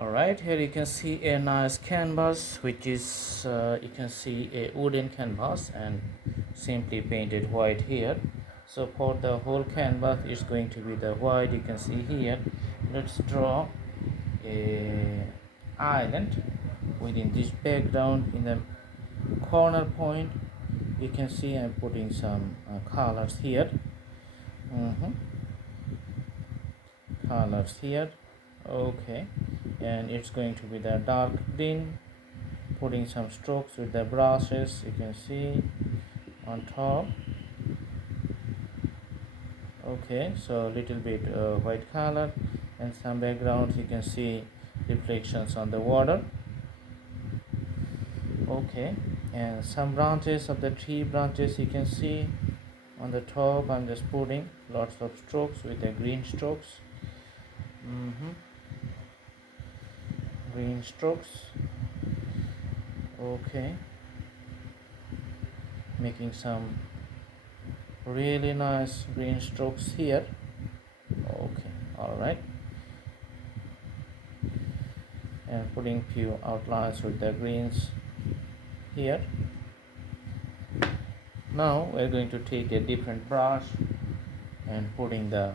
Alright, here you can see a nice canvas, which is you can see a wooden canvas and simply painted white here. So for the whole canvas is going to be the white. You can see here. Let's draw a island within this background. In the corner point you can see I'm putting some colors here. Mhm. Colors here. Okay, and it's going to be the dark green, putting some strokes with the brushes. You can see on top. Okay, so little bit white color and some backgrounds. You can see reflections on the water. Okay, and some branches of the tree branches you can see on the top. I'm just putting lots of strokes with the green strokes. Green strokes. Okay, making some really nice green strokes here. Okay, all right, and putting few outlines with the greens here. Now we're going to take a different brush and putting the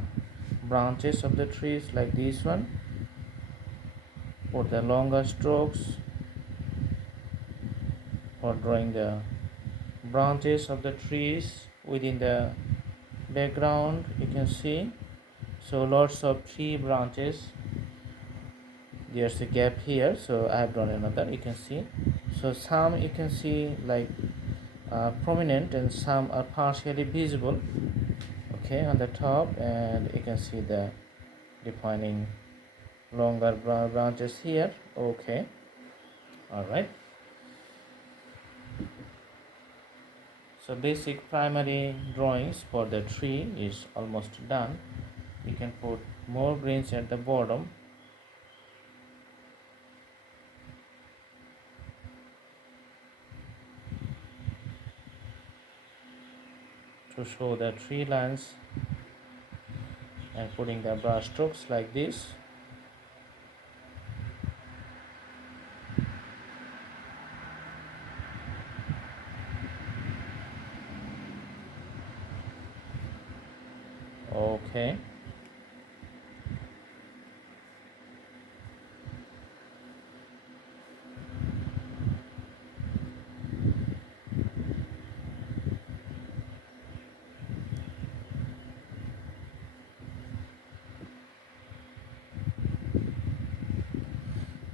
branches of the trees like this one. Put the longer strokes for drawing the branches of the trees within the background. You can see, so lots of tree branches. There's a gap here, so I have drawn another. You can see, so some you can see like prominent and some are partially visible. Okay, on the top, and you can see the defining longer branches here. Okay, all right, so basic primary drawings for the tree is almost done. You can put more greens at the bottom. To show the tree lines and putting the brush strokes like this. Okay,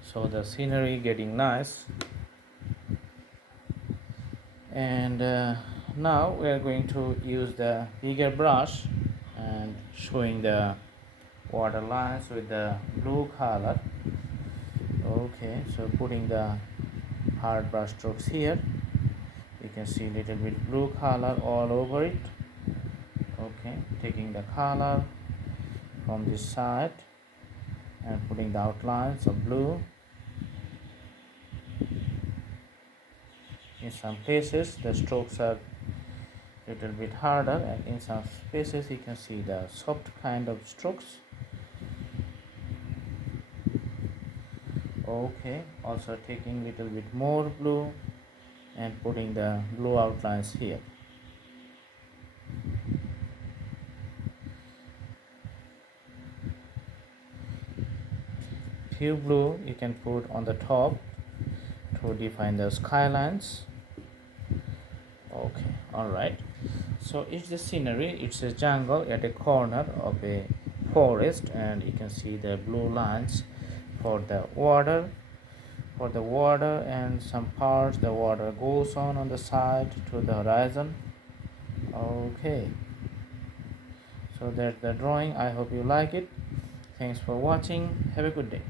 so the scenery getting nice, and now we are going to use the bigger brush and showing the water lines with the blue color. Okay, so putting the hard brush strokes here. You can see little bit blue color all over it. Okay, taking the color from this side and putting the outlines of blue. In some places the strokes are little bit harder, and in some spaces you can see the soft kind of strokes. Okay, also taking little bit more blue and putting the blue outlines here. Few blue you can put on the top to define the skylines. Okay, all right, so it's the scenery. It's a jungle at a corner of a forest, and you can see the blue lines for the water. And some parts the water goes on the side to the horizon. Okay, so that's the drawing. I hope you like it. Thanks for watching. Have a good day.